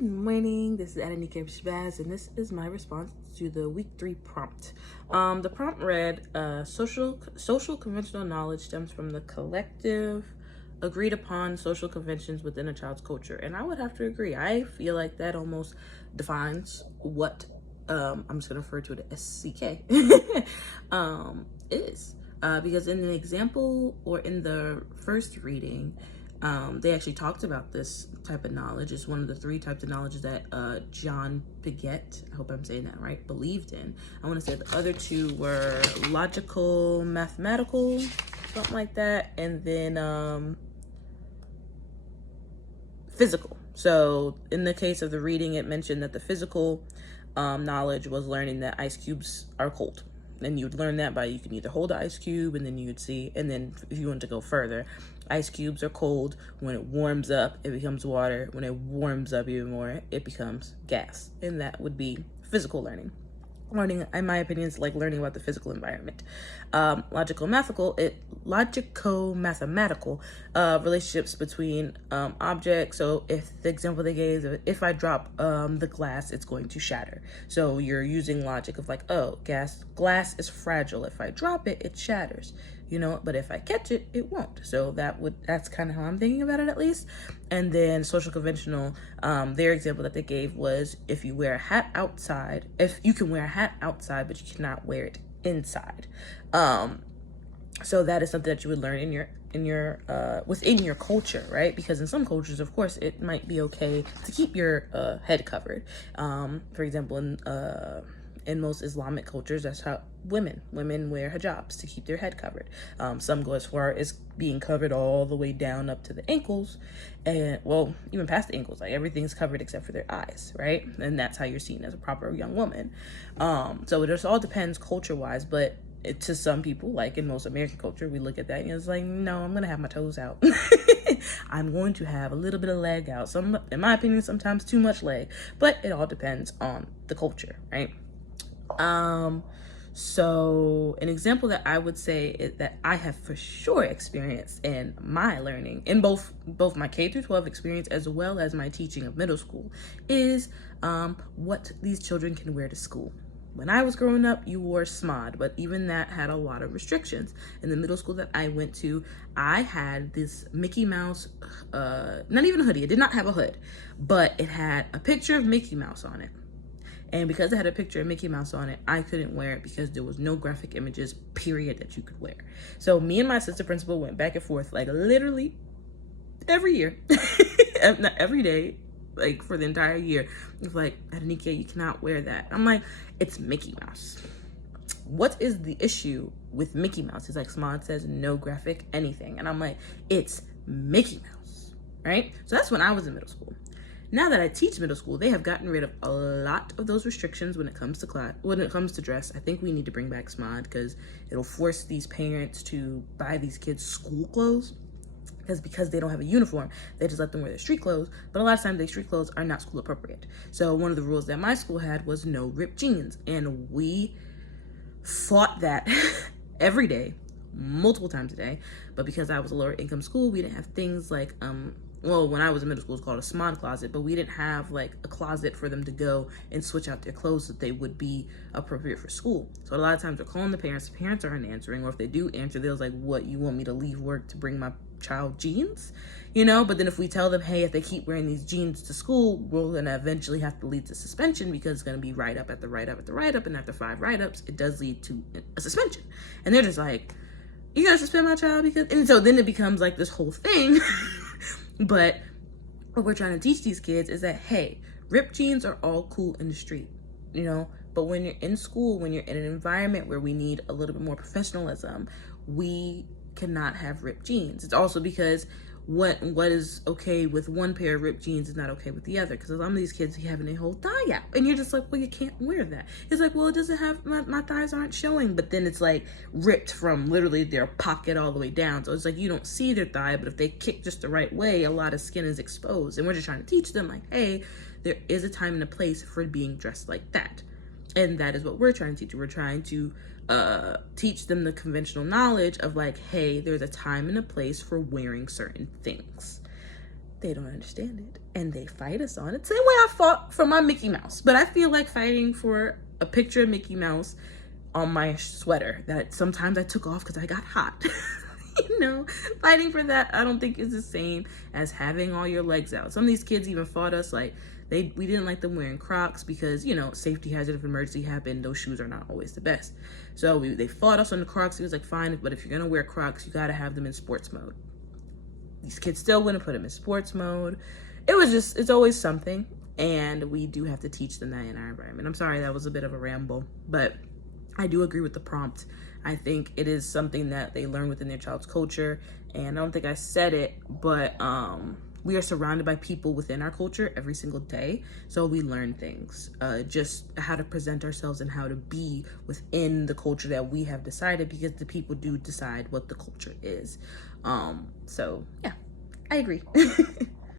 Good morning, this is Irby-Shabazz, and this is my response to the week 3 prompt. The prompt read, social conventional knowledge stems from the collective agreed upon social conventions within a child's culture. And I would have to agree. I feel like that almost defines what, I'm just gonna refer to it as SCK, is. Because in the example or in the first reading, they actually talked about this type of knowledge. It's one of the 3 types of knowledge that John Piaget, I hope I'm saying that right, believed in. I want to say the other 2 were logical, mathematical, something like that, and then physical. So in the case of the reading, it mentioned that the physical knowledge was learning that ice cubes are cold. And you would learn that by, you can either hold the ice cube and then you would see, and then if you want to go further, ice cubes are cold. When it warms up, it becomes water. When it warms up even more, it becomes gas. And that would be physical learning. Learning, in my opinion, is like learning about the physical environment. Logico-mathematical relationships between objects. So if the example they gave, if I drop the glass, it's going to shatter. So you're using logic of like, oh, glass is fragile. If I drop it, it shatters. But if I catch it, it won't. So that's kind of how I'm thinking about it, at least. And then social conventional, their example that they gave was, if you wear a hat outside, if you can wear a hat outside, but you cannot wear it inside. So that is something that you would learn in your within your culture, right? Because in some cultures, of course, it might be okay to keep your head covered. For example, in most Islamic cultures, that's how women wear hijabs to keep their head covered. Some go as far as being covered all the way down up to the ankles, and well, even past the ankles, like everything's covered except for their eyes, right? And that's how you're seen as a proper young woman. So it just all depends culture-wise, but to some people, like in most American culture, we look at that and it's like, no, I'm gonna have my toes out. I'm going to have a little bit of leg out. Some, in my opinion, sometimes too much leg, but it all depends on the culture, right? So an example that I would say is that I have for sure experienced in my learning, in both my K through 12 experience as well as my teaching of middle school, is what these children can wear to school. When I was growing up, you wore SMOD, but even that had a lot of restrictions. In the middle school that I went to, I had this Mickey Mouse, not even a hoodie, it did not have a hood, but it had a picture of Mickey Mouse on it. And because it had a picture of Mickey Mouse on it, I couldn't wear it because there was no graphic images, period, that you could wear. So me and my assistant principal went back and forth, like literally every year, not every day, like for the entire year. It's like, Adenike, you cannot wear that. I'm like, it's Mickey Mouse. What is the issue with Mickey Mouse? He's like, SMOD says no graphic anything. And I'm like, it's Mickey Mouse, right? So that's when I was in middle school. Now that I teach middle school, they have gotten rid of a lot of those restrictions when it comes to class, when it comes to dress. I think we need to bring back SMOD because it'll force these parents to buy these kids school clothes. Because they don't have a uniform, they just let them wear their street clothes. But a lot of times, their street clothes are not school appropriate. So one of the rules that my school had was no ripped jeans, and we fought that every day, multiple times a day. But because I was a lower income school, we didn't have things like well, when I was in middle school, it was called a SMOD closet, but we didn't have like a closet for them to go and switch out their clothes so that they would be appropriate for school. So a lot of times they're calling the parents aren't answering, or if they do answer, they're like, what, you want me to leave work to bring my child jeans? But then if we tell them, hey, if they keep wearing these jeans to school, we're gonna eventually have to lead to suspension because it's gonna be write-up after write-up after write-up, and after 5 write-ups, it does lead to a suspension. And they're just like, you gotta suspend my child because, and so then it becomes like this whole thing. But what we're trying to teach these kids is that, hey, ripped jeans are all cool in the street, but when you're in school, when you're in an environment where we need a little bit more professionalism, we cannot have ripped jeans. It's also because what is okay with one pair of ripped jeans is not okay with the other, because some of these kids are having a whole thigh out, and you're just like, well, you can't wear that. It's like, well, it doesn't have, my thighs aren't showing, but then it's like ripped from literally their pocket all the way down, so it's like you don't see their thigh, but if they kick just the right way, a lot of skin is exposed. And we're just trying to teach them, like, hey, there is a time and a place for being dressed like that. And that is what we're trying to teach. We're trying to teach them the conventional knowledge of like, hey, there's a time and a place for wearing certain things. they don't understand it and they fight us on it. Same way I fought for my Mickey Mouse, but I feel like fighting for a picture of Mickey Mouse on my sweater that sometimes I took off because I got hot. You know, fighting for that I don't think is the same as having all your legs out. Some of these kids even fought us like we didn't like them wearing Crocs because, you know, safety hazard if emergency happened, those shoes are not always the best. So they fought us on the Crocs. It was like, fine, but if you're gonna wear Crocs, you gotta have them in sports mode. These kids still wouldn't put them in sports mode. It's always something, and we do have to teach them that in our environment. I'm sorry, that was a bit of a ramble, but I do agree with the prompt. I think it is something that they learn within their child's culture, and I don't think I said it, but we are surrounded by people within our culture every single day, so we learn things, just how to present ourselves and how to be within the culture that we have decided, because the people do decide what the culture is. So yeah, I agree.